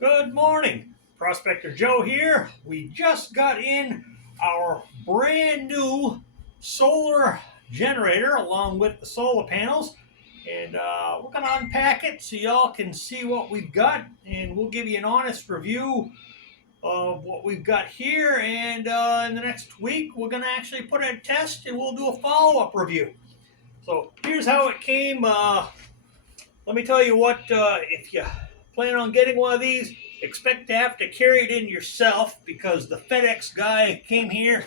Good morning, Prospector Joe here. We just got in our brand new solar generator along with the solar panels, and we're going to unpack it so y'all can see what we've got, and we'll give you an honest review of what we've got here. And in the next week, we're going to actually put it to test and we'll do a follow-up review. So here's how it came. Let me tell you what, if you plan on getting one of these, expect to have to carry it in yourself, because the FedEx guy came here,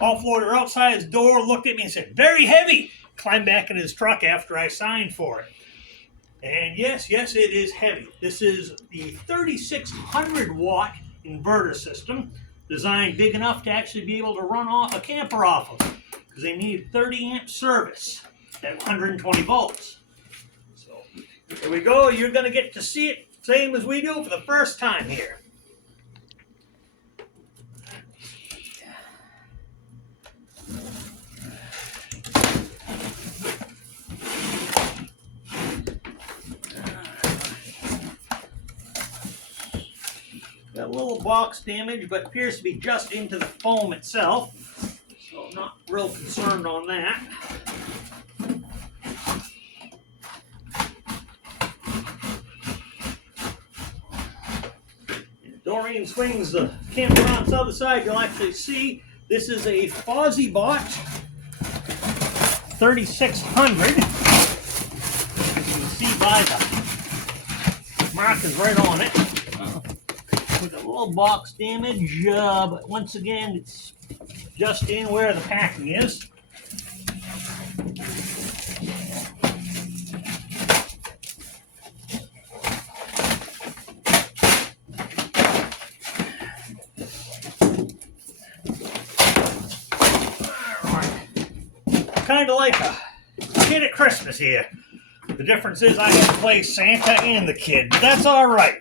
offloaded outside his door, looked at me and said, "Very heavy." Climbed back in his truck after I signed for it. And yes, it is heavy. This is the 3600 watt inverter system, designed big enough to actually be able to run off a camper off of, because they need 30 amp service at 120 volts. So here we go. You're going to get to see it same as we do for the first time here. Got a little box damage, but appears to be just into the foam itself, so I'm not real concerned on that. Doreen swings the camera around to the other side, you'll actually see this is a Fossibot 3600. As you can see by the markers right on it. With a little box damage, but once again, it's just in where the packing is. Kind of like a kid at Christmas here. The difference is I have to play Santa and the kid, but that's all right.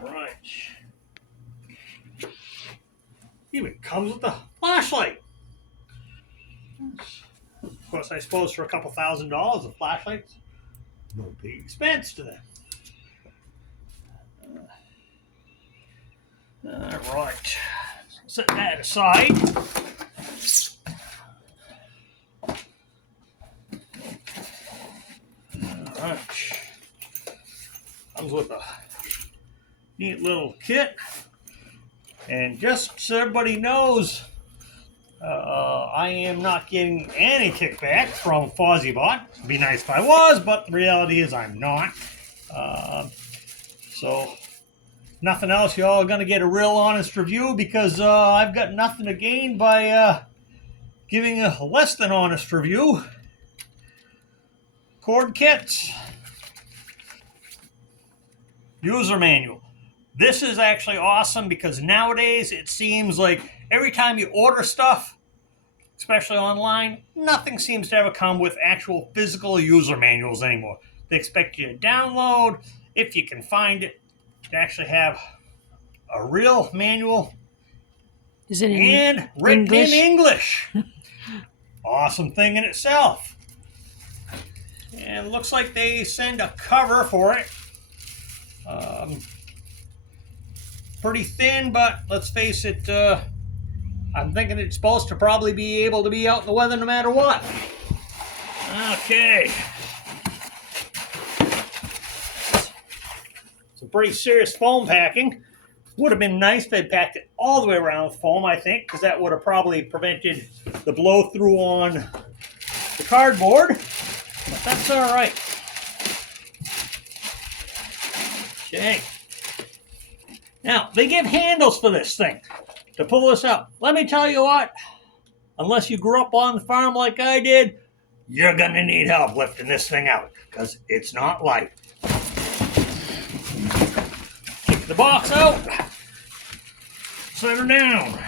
All right. Even comes with a flashlight. Of course, I suppose for a couple $1,000 of flashlights, no big expense to them. All right, set that aside. All right, comes with a neat little kit, and just so everybody knows, I am not getting any kickback from Fossibot. It'd be nice if I was, but the reality is I'm not. So, nothing else. You all are going to get a real honest review, because I've got nothing to gain by giving a less than honest review. Cord kits. User manual. This is actually awesome, because nowadays it seems like every time you order stuff, especially online, nothing seems to ever come with actual physical user manuals anymore. They expect you to download, if you can find it, to actually have a real manual. Is it and written in English. Awesome thing in itself. And it looks like they send a cover for it. Pretty thin, but let's face it, I'm thinking it's supposed to probably be able to be out in the weather no matter what. Okay. Some pretty serious foam packing. Would have been nice if they packed it all the way around with foam, I think, because that would have probably prevented the blow through on the cardboard. But that's all right. Okay. Now, they give handles for this thing to pull this out. Let me tell you what, unless you grew up on the farm like I did, you're going to need help lifting this thing out, because it's not light. Kick the box out. Set her down.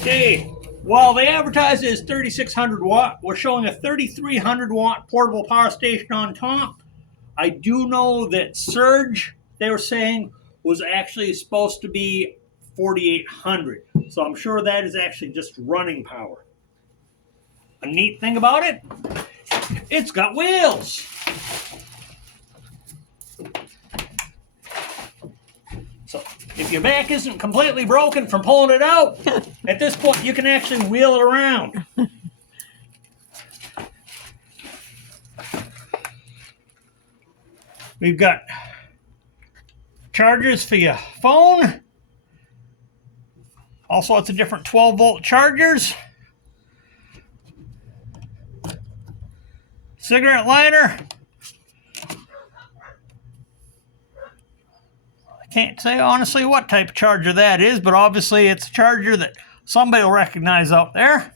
Okay, While they advertise it as 3600 watt, we're showing a 3300 watt portable power station on top. I do know that surge, they were saying, was actually supposed to be 4800. So I'm sure that is actually just running power. A neat thing about it, it's got wheels. So if your back isn't completely broken from pulling it out, at this point you can actually wheel it around. We've got chargers for your phone. All sorts of different 12-volt chargers. Cigarette lighter. I can't say honestly what type of charger that is, but obviously it's a charger that somebody will recognize out there.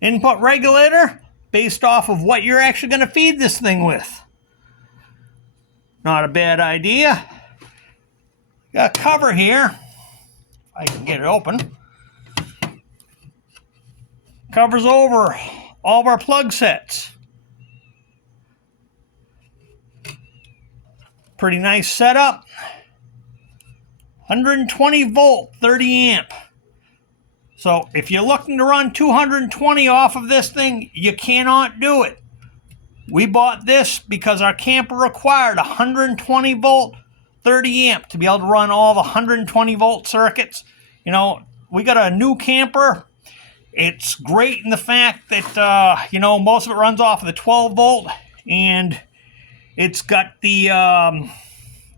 Input regulator based off of what you're actually going to feed this thing with. Not a bad idea. Got a cover here. If I can get it open. Covers over all of our plug sets. Pretty nice setup. 120 volt, 30 amp. So if you're looking to run 220 off of this thing, you cannot do it. We bought this because our camper required 120 volt, 30 amp to be able to run all the 120 volt circuits. You know, we got a new camper. It's great in the fact that, you know, most of it runs off of the 12 volt, and it's got the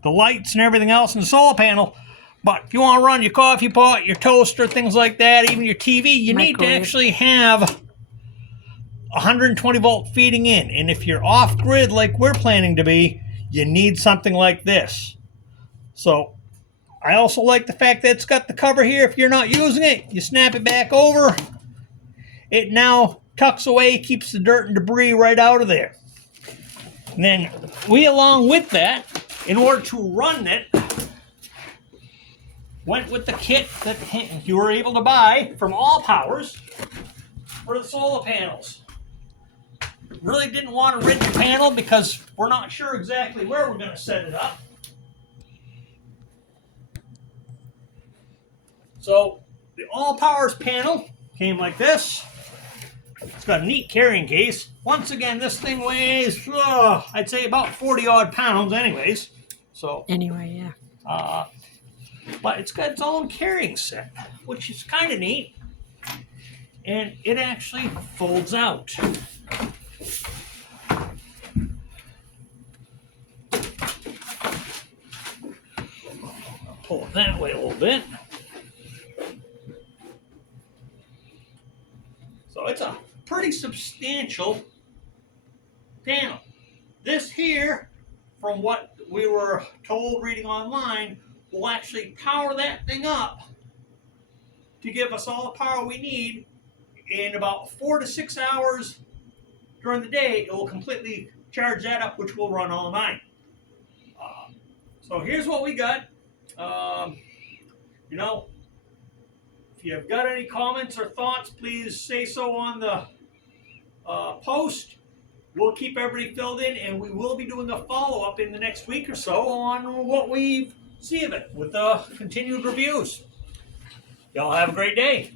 lights and everything else in the solar panel. But if you want to run your coffee pot, your toaster, things like that, even your TV, you need to actually have 120 volt feeding in. And if you're off grid like we're planning to be, you need something like this. So I also like the fact that it's got the cover here. If you're not using it, you snap it back over. It now tucks away, keeps the dirt and debris right out of there. And then we, along with that, in order to run it, went with the kit that you were able to buy from All Powers for the solar panels. Really didn't want a rigid panel because we're not sure exactly where we're going to set it up. So the All Powers panel came like this. It's got a neat carrying case. Once again, this thing weighs, I'd say about 40 odd pounds anyways. So Anyway, yeah. But it's got its own carrying set, which is kind of neat. And it actually folds out. I'll pull it that way a little bit. So it's a pretty substantial panel. This here, from what we were told reading online, will actually power that thing up to give us all the power we need. In about 4 to 6 hours during the day, it will completely charge that up, which will run all night. So here's what we got. You know, if you've got any comments or thoughts, please say so on the post. We'll keep everybody filled in, and we will be doing a follow-up in the next week or so on what we see of it with the continued reviews. Y'all have a great day.